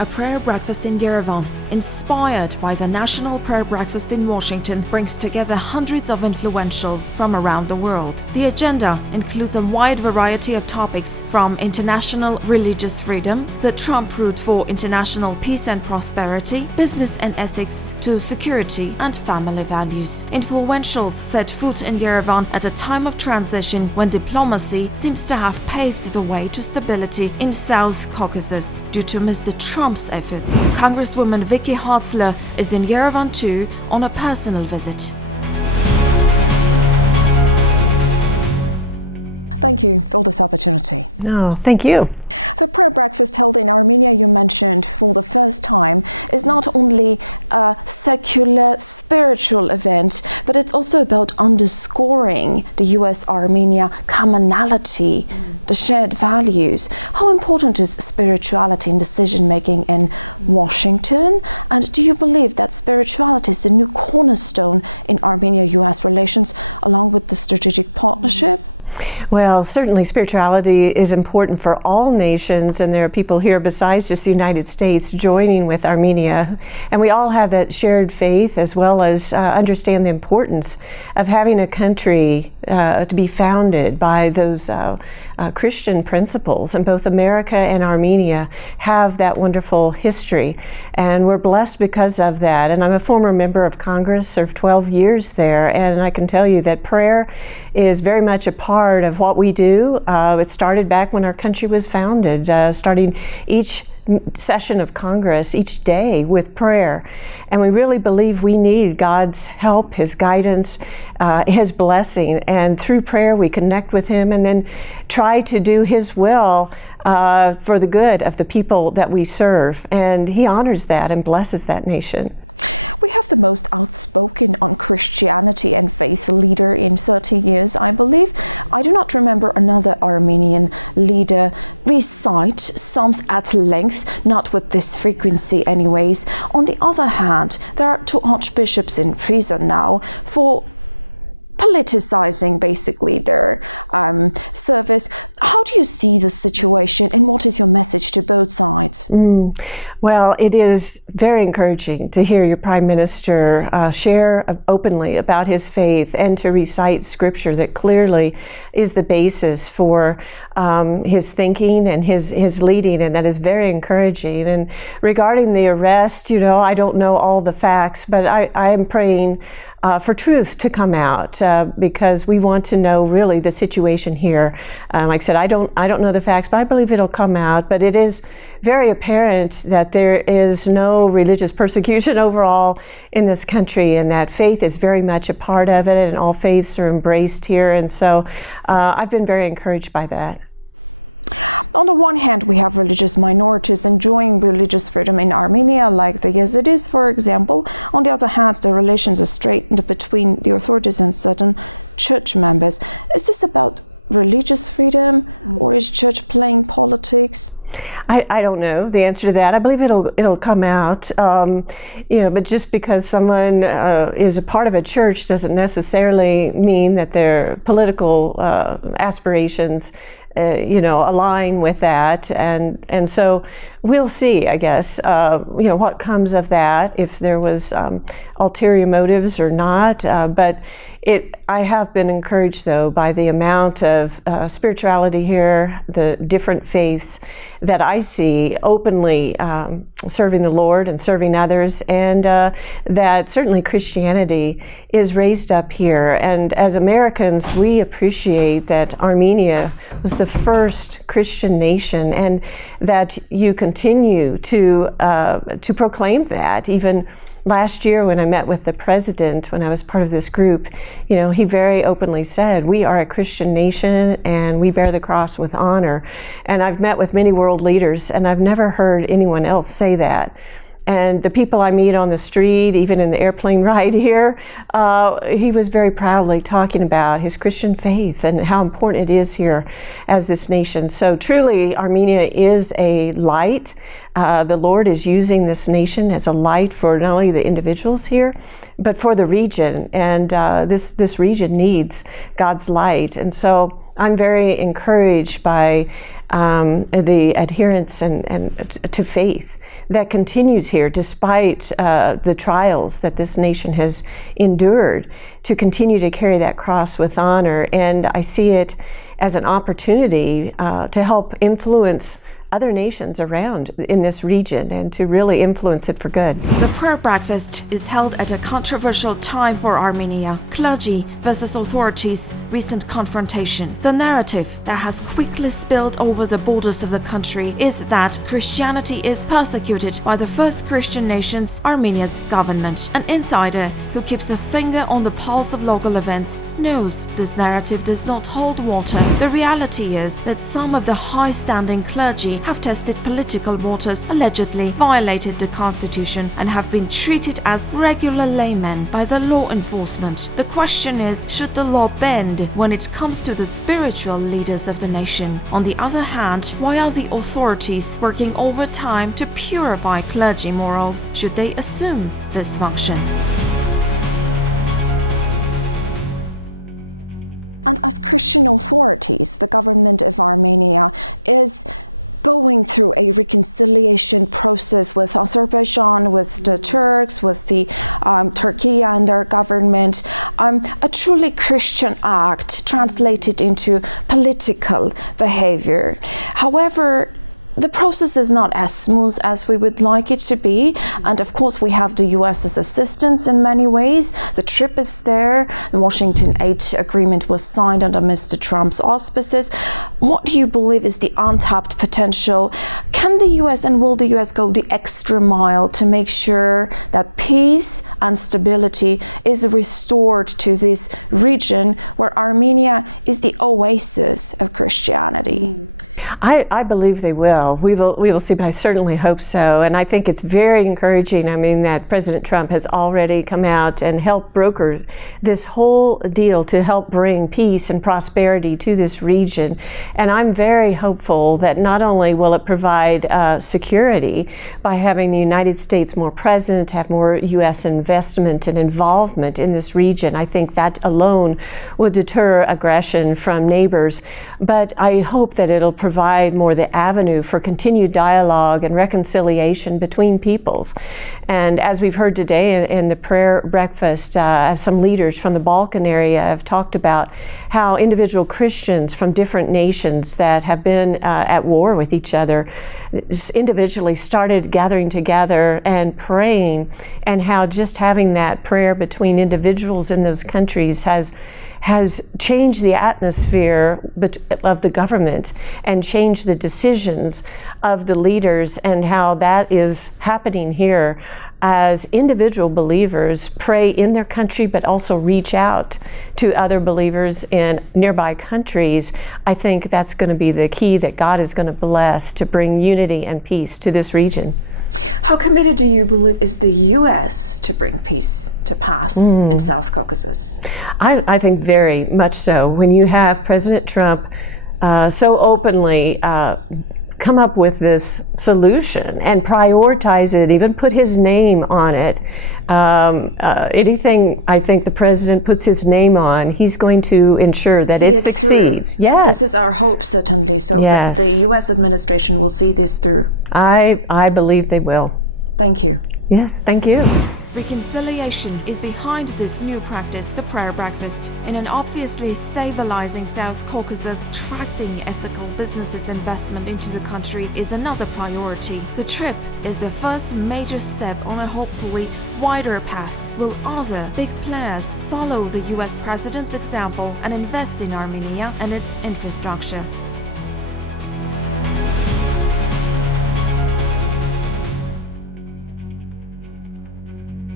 A prayer breakfast in Yerevan, inspired by the National Prayer Breakfast in Washington, brings together hundreds of influentials from around the world. The agenda includes a wide variety of topics from international religious freedom, the Trump route for international peace and prosperity, business and ethics, to security and family values. Influentials set foot in Yerevan at a time of transition when diplomacy seems to have paved the way to stability in South Caucasus due to Mr. Trump's efforts. Congresswoman Vicky Hartzler is in Yerevan too on a personal visit. Thank you for this opportunity. No, thank you. The prayer breakfast held in Armenia, you mentioned for the first time, is not only a secular spiritual event, but it's also about underscoring the US-Armenia commonality, the shared values. How important is spirituality in decision-making in Washington? And do you believe that spirituality is the new cornerstone in Armenia-US relations, along with the strategic partnership? Well, certainly spirituality is important for all nations, and there are people here besides just the United States joining with Armenia. And we all have that shared faith, as well as understand the importance of having a country to be founded by those Christian principles. And both America and Armenia have that wonderful history, and we're blessed because of that. And I'm a former member of Congress, served 12 years there, and I can tell you that prayer is very much a part of what we do. It started back when our country was founded, starting each session of Congress each day with prayer. And we really believe we need God's help, His guidance, His blessing. And through prayer, we connect with Him and then try to do His will for the good of the people that we serve. And He honors that and blesses that nation. We have the most outspoken on Christianity and faith leader in 30 years, I believe. I do not remember another Armenian leader recite Psalms at length, not with this frequency anyways. On the other hand, there are two archbishops in prison now for politicizing basically their service. How do you see the situation, and what is your message to both sides? Well, it is very encouraging to hear your Prime Minister share openly about his faith and to recite scripture that clearly is the basis for his thinking and his leading, and that is very encouraging. And regarding the arrest, I don't know all the facts, but I am praying for truth to come out because we want to know really the situation here. Like I said, I don't know the facts, but I believe it'll come out. But it is very apparent that there is no religious persecution overall in this country, and that faith is very much a part of it, and all faiths are embraced here. And so I've been very encouraged by that. On the one hand, we have religious minorities enjoying religious freedom in Armenia, like the Yazidis, for example. On the other hand, the relations are strained between the authorities and certain church members. Is this about religious freedom, or is church playing politics? I don't know the answer to that. I believe it'll come out. But just because someone is a part of a church doesn't necessarily mean that their political aspirations align with that, and so we'll see, I guess, what comes of that, if there was ulterior motives or not. But I have been encouraged, though, by the amount of spirituality here, the different faiths that I see openly serving the Lord and serving others, and that certainly Christianity is raised up here. And as Americans, we appreciate that Armenia was the first Christian nation, and that you continue to proclaim that. Even last year, when I met with the president, when I was part of this group, he very openly said, we are a Christian nation and we bear the cross with honor. And I've met with many world leaders, and I've never heard anyone else say that. And the people I meet on the street, even in the airplane ride here, he was very proudly talking about his Christian faith and how important it is here as this nation. So truly, Armenia is a light. The Lord is using this nation as a light for not only the individuals here, but for the region. And this region needs God's light. And so I'm very encouraged by the adherence and to faith that continues here despite the trials that this nation has endured, to continue to carry that cross with honor. And I see it as an opportunity to help influence other nations around in this region and to really influence it for good. The prayer breakfast is held at a controversial time for Armenia. Clergy versus authorities, recent confrontation. The narrative that has quickly spilled over the borders of the country is that Christianity is persecuted by the first Christian nations, Armenia's government. An insider who keeps a finger on the pulse of local events knows this narrative does not hold water. The reality is that some of the high-standing clergy have tested political waters, allegedly violated the constitution, and have been treated as regular laymen by the law enforcement. The question is, should the law bend when it comes to the spiritual leaders of the nation? On the other hand, why are the authorities working overtime to purify clergy morals? Should they assume this function? And as Christian authorities, the government of Armenia is going through a reconciliation process with Azerbaijan, with the Turks, with the Turkey and their government. A truly Christian act translated into political behavior. However, the process is not as smooth as we would like it to be, and of course we have the US's assistance in many ways. The trip is there. The Washington Aid Agreement was signed under Mr. Trump's auspices. What do you believe is the untapped potential? Can the US and will the US go the extra mile to make sure that peace and stability is restored to this region where Armenia is the oasis of Christianity? I believe they will. We will see, but I certainly hope so. And I think it's very encouraging, that President Trump has already come out and helped broker this whole deal to help bring peace and prosperity to this region. And I'm very hopeful that not only will it provide security by having the United States more present, have more U.S. investment and involvement in this region. I think that alone would deter aggression from neighbors. But I hope that it'll provide more the avenue for continued dialogue and reconciliation between peoples. And as we've heard today in the prayer breakfast, some leaders from the Balkan area have talked about how individual Christians from different nations that have been at war with each other individually started gathering together and praying, and how just having that prayer between individuals in those countries has changed the atmosphere of the government and changed the decisions of the leaders, and how that is happening here as individual believers pray in their country but also reach out to other believers in nearby countries. I think that's going to be the key that God is going to bless to bring unity and peace to this region. How committed do you believe is the U.S. to bring peace to pass in South Caucasus? I think very much so. When you have President Trump so openly come up with this solution and prioritize it, even put his name on it. Anything I think the president puts his name on, he's going to ensure that it succeeds. Yes. This is our hope, certainly, so that the U.S. administration will see this through. I believe they will. Thank you. Yes, thank you. Reconciliation is behind this new practice, the prayer breakfast. In an obviously stabilizing South Caucasus, attracting ethical businesses' investment into the country is another priority. The trip is the first major step on a hopefully wider path. Will other big players follow the US president's example and invest in Armenia and its infrastructure?